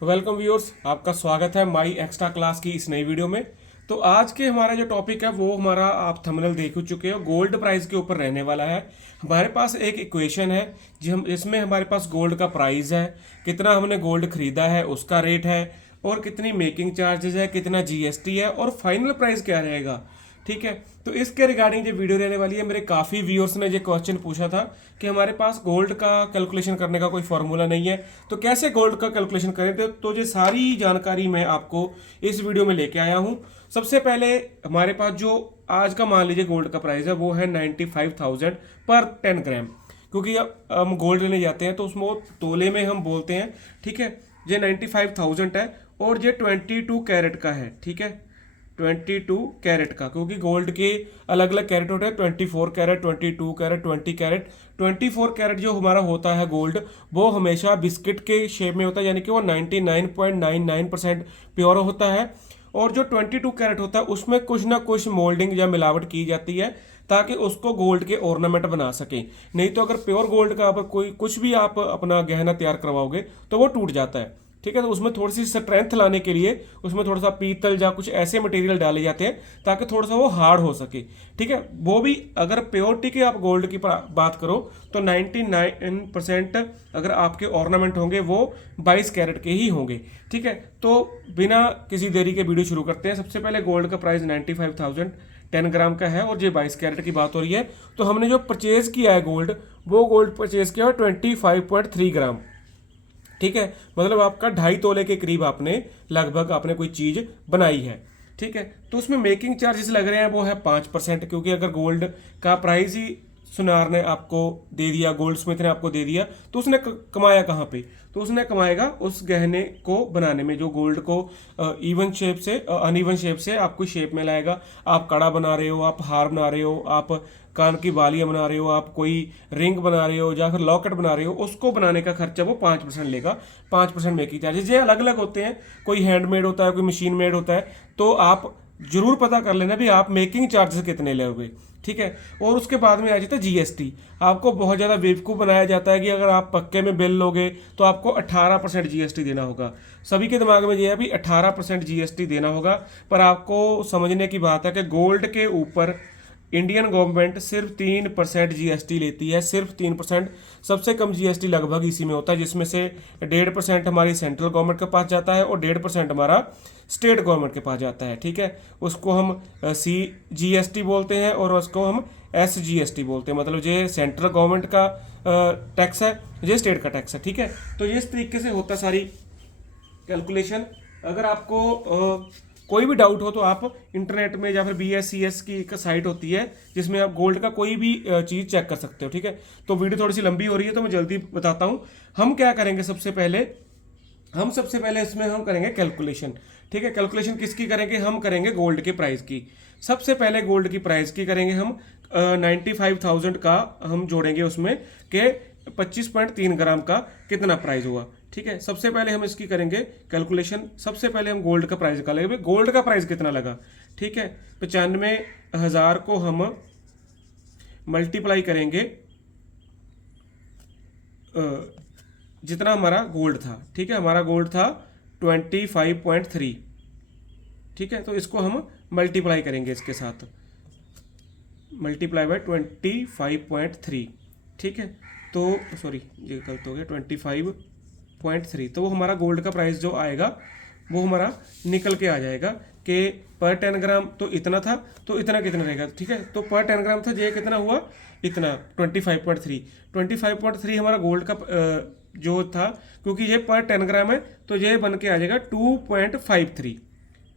Welcome viewers, आपका स्वागत है माई एक्स्ट्रा क्लास की इस नई वीडियो में। तो आज के हमारा जो टॉपिक है वो हमारा आप थंबनेल देख चुके हो, गोल्ड प्राइस के ऊपर रहने वाला है। हमारे पास एक इक्वेशन है जी, हम इसमें हमारे पास गोल्ड का प्राइस है, कितना हमने गोल्ड खरीदा है उसका रेट है, और कितनी मेकिंग चार्जेस है, कितना जीएसटी है, और फाइनल प्राइस क्या रहेगा। ठीक है, तो इसके रिगार्डिंग जो वीडियो रहने वाली है, मेरे काफ़ी व्यूअर्स ने ये क्वेश्चन पूछा था कि हमारे पास गोल्ड का कैलकुलेशन करने का कोई फॉर्मूला नहीं है, तो कैसे गोल्ड का कैलकुलेशन करें। तो ये सारी जानकारी मैं आपको इस वीडियो में लेके आया हूँ। सबसे पहले हमारे पास जो आज का मान लीजिए गोल्ड का प्राइस है वो है 95,000 पर 10 ग्राम, क्योंकि अब हम गोल्ड लेने जाते हैं तो उसमें वो तोले में हम बोलते हैं। ठीक है, ये 95,000 है और ये 22 कैरेट का है। ठीक है, 22 कैरेट का, क्योंकि गोल्ड के अलग अलग कैरेट होते हैं, 24 कैरेट, 22 कैरेट, 20 कैरेट। 24 कैरेट जो हमारा होता है गोल्ड, वो हमेशा बिस्किट के शेप में होता है, यानी कि वो 99.99% प्योर होता है। और जो 22 कैरेट होता है उसमें कुछ ना कुछ मोल्डिंग या मिलावट की जाती है ताकि उसको गोल्ड के ऑर्नामेंट बना सके। नहीं तो अगर प्योर गोल्ड का आप कोई कुछ भी आप अपना गहना तैयार करवाओगे तो वो टूट जाता है। ठीक है, तो उसमें थोड़ी सी स्ट्रेंथ लाने के लिए उसमें थोड़ा सा पीतल या कुछ ऐसे मटेरियल डाले जाते हैं ताकि थोड़ा सा वो हार्ड हो सके। ठीक है, वो भी अगर प्योरिटी के आप गोल्ड की बात करो तो 99% अगर आपके ऑर्नामेंट होंगे वो 22 कैरेट के ही होंगे। ठीक है, तो बिना किसी देरी के वीडियो शुरू करते हैं। सबसे पहले गोल्ड का प्राइस 95,000 10 ग्राम का है और ये 22 कैरेट की बात हो रही है। तो हमने जो परचेज किया है गोल्ड, वो गोल्ड परचेज किया है 25.3 ग्राम। ठीक है, मतलब आपका 2.5 तोले के करीब आपने लगभग आपने कोई चीज बनाई है। ठीक है, तो उसमें मेकिंग चार्जेस लग रहे हैं वो है 5%, क्योंकि अगर गोल्ड का प्राइस ही सुनार ने आपको दे दिया, गोल्ड स्मिथ ने आपको दे दिया, तो उसने कमाया कहाँ पे। तो उसने कमाएगा उस गहने को बनाने में, जो गोल्ड को इवन शेप से अनइवन शेप से आपको शेप में लाएगा। आप कड़ा बना रहे हो, आप हार बना रहे हो, आप कान की बालियां बना रहे हो, आप कोई रिंग बना रहे हो या फिर लॉकेट बना रहे हो, उसको बनाने का खर्चा वो 5% लेगा। 5% मेकिंग चार्जेस ये अलग अलग होते हैं, कोई हैंडमेड होता है, कोई मशीन मेड होता है। तो आप जरूर पता कर लेना भी आप मेकिंग चार्जेस कितने लोगे। ठीक है, और उसके बाद में आ जाता है जीएसटी। आपको बहुत ज़्यादा बेवकूफ़ बनाया जाता है कि अगर आप पक्के में बिल लोगे तो आपको 18% जीएसटी देना होगा। सभी के दिमाग में ये है भी 18% जीएसटी देना होगा, पर आपको समझने की बात है कि गोल्ड के ऊपर इंडियन गवर्नमेंट सिर्फ 3% जीएसटी लेती है, सिर्फ 3%। सबसे कम जीएसटी लगभग इसी में होता है, जिसमें से 1.5% हमारी सेंट्रल गवर्नमेंट के पास जाता है और 1.5% हमारा स्टेट गवर्नमेंट के पास जाता है। ठीक है, उसको हम सी जीएसटी बोलते हैं और उसको हम एस जीएसटी बोलते हैं। मतलब ये सेंट्रल गवर्नमेंट का टैक्स है, ये स्टेट का टैक्स है। ठीक है, तो ये इस तरीके से होता सारी कैलकुलेशन। अगर आपको कोई भी डाउट हो तो आप इंटरनेट में या फिर BSCS की एक साइट होती है जिसमें आप गोल्ड का कोई भी चीज़ चेक कर सकते हो। ठीक है, तो वीडियो थोड़ी सी लंबी हो रही है तो मैं जल्दी बताता हूँ। हम क्या करेंगे, सबसे पहले इसमें हम करेंगे कैलकुलेशन। ठीक है, कैलकुलेशन किसकी करेंगे, हम करेंगे गोल्ड के प्राइस की। सबसे पहले गोल्ड की प्राइस की करेंगे हम 95,000 का हम जोड़ेंगे उसमें के 25.3 ग्राम का कितना प्राइस हुआ। ठीक है, सबसे पहले हम इसकी करेंगे कैलकुलेशन। सबसे पहले हम गोल्ड का प्राइस निकालेंगे, गोल्ड का प्राइस कितना लगा। ठीक है, 95,000 को हम मल्टीप्लाई करेंगे जितना हमारा गोल्ड था। ठीक है, हमारा गोल्ड था 25.3। ठीक है, तो इसको हम मल्टीप्लाई करेंगे इसके साथ, मल्टीप्लाई बाय 25.3। ठीक है, तो सॉरी ये गलत हो गया, 25.3। तो वो हमारा गोल्ड का प्राइस जो आएगा वो हमारा निकल के आ जाएगा कि पर 10 ग्राम तो इतना था, तो इतना कितना रहेगा। ठीक है, तो पर 10 ग्राम था, ये कितना हुआ, इतना 25.3। 25.3 हमारा गोल्ड का जो था, क्योंकि ये पर 10 ग्राम है तो ये बन के आ जाएगा 2.53।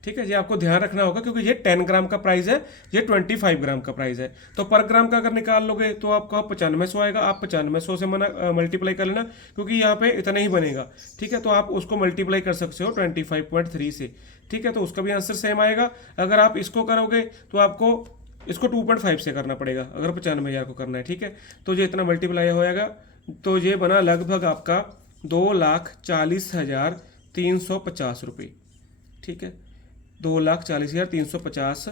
ठीक है, ये आपको ध्यान रखना होगा क्योंकि ये 10 ग्राम का प्राइस है, ये 25 ग्राम का प्राइस है। तो पर ग्राम का अगर निकाल लोगे तो आपका 9500 आएगा। आप 9500 से मल्टीप्लाई कर लेना, क्योंकि यहाँ पे इतना ही बनेगा। ठीक है, तो आप उसको मल्टीप्लाई कर सकते हो 25.3 से। ठीक है, तो उसका भी आंसर सेम आएगा। अगर आप इसको करोगे तो आपको इसको 2.5 से करना पड़ेगा अगर 95,000 को करना है। ठीक है, तो ये इतना मल्टीप्लाई होएगा, तो ये बना लगभग आपका 2,40,350 रुपये। ठीक है, 2,40,350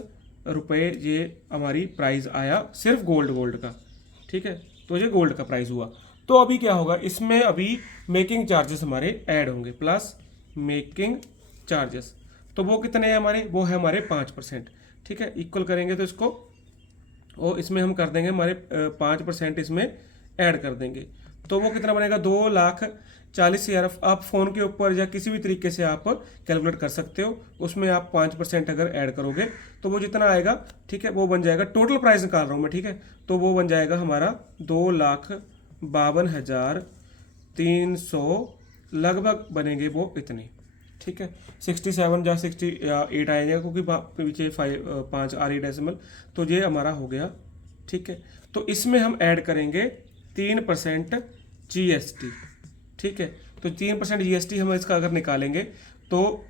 रुपये ये हमारी प्राइस आया सिर्फ गोल्ड का। ठीक है, तो ये गोल्ड का प्राइस हुआ। तो अभी क्या होगा, इसमें अभी मेकिंग चार्जेस हमारे ऐड होंगे, प्लस मेकिंग चार्जेस। तो वो कितने हैं हमारे, वो है हमारे 5%। ठीक है, इक्वल करेंगे तो इसको, और इसमें हम कर देंगे हमारे 5% इसमें ऐड कर देंगे। तो वो कितना बनेगा, 2,40,000। आप फ़ोन के ऊपर या किसी भी तरीके से आप कैलकुलेट कर सकते हो, उसमें आप 5% अगर ऐड करोगे तो वो जितना आएगा, ठीक है, वो बन जाएगा। टोटल प्राइस निकाल रहा हूँ मैं, ठीक है, तो वो बन जाएगा हमारा 2,52,300 लगभग बनेंगे वो इतने। ठीक है, 67 या 68 आएगा क्योंकि पीछे 5 आ रही डेसिमल, तो ये हमारा हो गया। ठीक है, तो इसमें हम ऐड करेंगे 3% GST। ठीक है, तो 3% GST हम इसका अगर निकालेंगे तो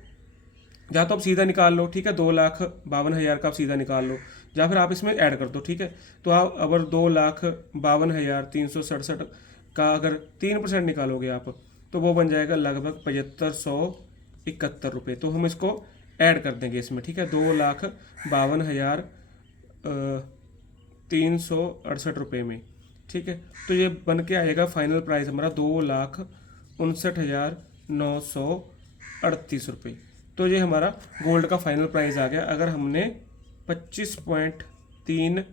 या तो आप सीधा निकाल लो, ठीक है, 2,52,000 का आप सीधा निकाल लो, या फिर आप इसमें ऐड कर दो। ठीक है, तो आप अगर 2,52,367 का अगर 3% निकालोगे आप, तो वो बन जाएगा लगभग 7,571 रुपये। तो हम इसको ऐड कर देंगे इसमें। ठीक है, 2,52,368 रुपये में। ठीक है, तो ये बन के आएगा फाइनल प्राइस हमारा 2,59,938 रुपये। तो ये हमारा गोल्ड का फाइनल प्राइस आ गया। अगर हमने 25.3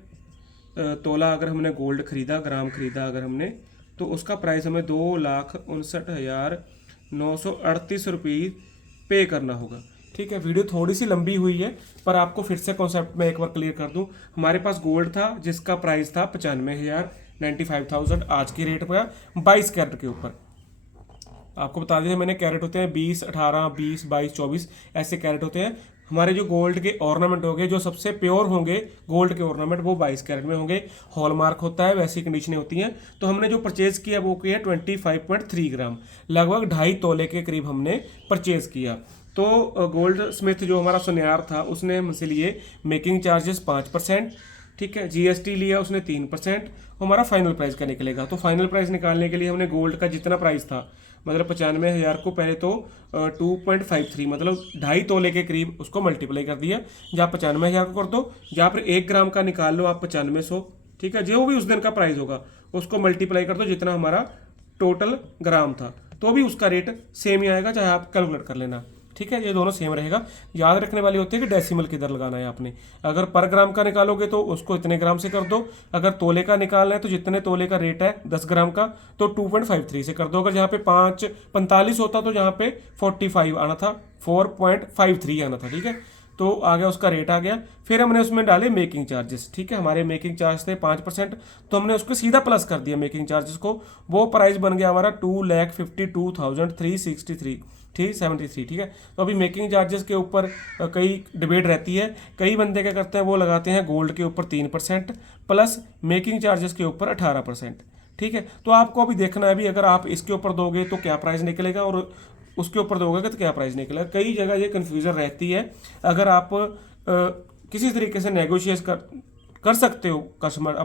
तोला अगर हमने गोल्ड खरीदा, ग्राम खरीदा अगर हमने, तो उसका प्राइस हमें 2,59,938 रुपये पे करना होगा। ठीक है, वीडियो थोड़ी सी लंबी हुई है, पर आपको फिर से कॉन्सेप्ट में एक बार क्लियर कर दूं। हमारे पास गोल्ड था जिसका प्राइस था 95,000 आज की रेट पर 22 कैरेट के ऊपर। आपको बता दें, मैंने कैरेट होते हैं 20, 18, 20, 22, 24 ऐसे कैरेट होते हैं। हमारे जो गोल्ड के ऑर्नामेंट होंगे, जो सबसे प्योर होंगे गोल्ड के ऑर्नामेंट, वो 22 कैरेट में होंगे। हॉलमार्क होता है, वैसी कंडीशनें होती हैं। तो हमने जो परचेज किया वो किया 25.3 ग्राम, लगभग 2.5 तोले के करीब हमने परचेज किया। तो गोल्ड स्मिथ जो हमारा सुनियार था, उसने हमसे लिए मेकिंग चार्जेस 5%। ठीक है, GST लिया उसने 3%। हमारा फाइनल प्राइस का निकलेगा। तो फाइनल प्राइस निकालने के लिए हमने गोल्ड का जितना प्राइस था, मतलब 95,000 को पहले तो 2.53 मतलब 2.5 तोले के करीब उसको मल्टीप्लाई कर दिया। या 95,000 को कर दो, या फिर 1 ग्राम का निकाल लो आप 9500। ठीक है, जो भी उस दिन का प्राइस होगा उसको मल्टीप्लाई कर दो जितना हमारा टोटल ग्राम था, तो भी उसका रेट सेम ही आएगा, चाहे आप कैलकुलेट कर लेना। ठीक है, ये दोनों सेम रहेगा। याद रखने वाली होती है कि डेसिमल किधर लगाना है आपने। अगर पर ग्राम का निकालोगे तो उसको इतने ग्राम से कर दो। अगर तोले का निकालना है तो जितने तोले का रेट है 10 ग्राम का, तो 2.53 से कर दो। अगर जहाँ पे 45 होता तो जहाँ पे 45 आना था, 4.53 आना था। ठीक है, तो आ गया, उसका रेट आ गया। फिर हमने उसमें डाले मेकिंग चार्जेस। ठीक है, हमारे मेकिंग चार्ज थे 5%, तो हमने उसको सीधा प्लस कर दिया मेकिंग चार्जेस को। वो प्राइस बन गया हमारा 2,52,363। ठीक 73। ठीक है, तो अभी मेकिंग चार्जेस के ऊपर कई डिबेट रहती है। कई बंदे क्या करते हैं, वो लगाते हैं गोल्ड के ऊपर 3% प्लस मेकिंग चार्जेस के ऊपर 18%। ठीक है, तो आपको अभी देखना है भी, अगर आप इसके ऊपर दोगे तो क्या प्राइस निकलेगा और उसके ऊपर दोगे तो क्या प्राइस निकलेगा। कई जगह ये कन्फ्यूजन रहती है। अगर आप किसी तरीके से नेगोशिएट कर सकते हो कस्टमर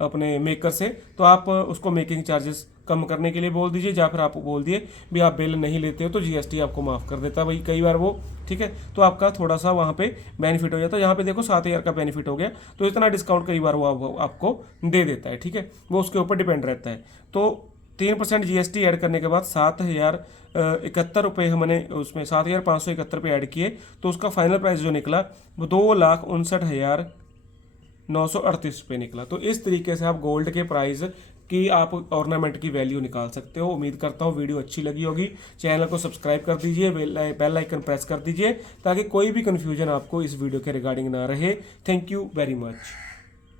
अपने मेकर से, तो आप उसको मेकिंग चार्जेस कम करने के लिए बोल दीजिए, या फिर आप बोल दिए भी आप बिल नहीं लेते हो तो GST आपको माफ़ कर देता है भाई कई बार वो। ठीक है, तो आपका थोड़ा सा वहाँ पे बेनिफिट हो जाता है। यहाँ पे देखो 7,000 का बेनिफिट हो गया, तो इतना डिस्काउंट कई बार वो आपको दे देता है। ठीक है, वो उसके ऊपर डिपेंड रहता है। तो 3% GST ऐड करने के बाद 7,071 रुपये हमने उसमें 7,571 रुपये ऐड किए, तो उसका फाइनल प्राइस जो निकला वो 2,59,938 रुपये निकला। तो इस तरीके से आप गोल्ड के प्राइस की आप ऑर्नामेंट की वैल्यू निकाल सकते हो। उम्मीद करता हूँ वीडियो अच्छी लगी होगी। चैनल को सब्सक्राइब कर दीजिए, बेल आइकन प्रेस कर दीजिए, ताकि कोई भी कन्फ्यूजन आपको इस वीडियो के रिगार्डिंग ना रहे। Thank you very much.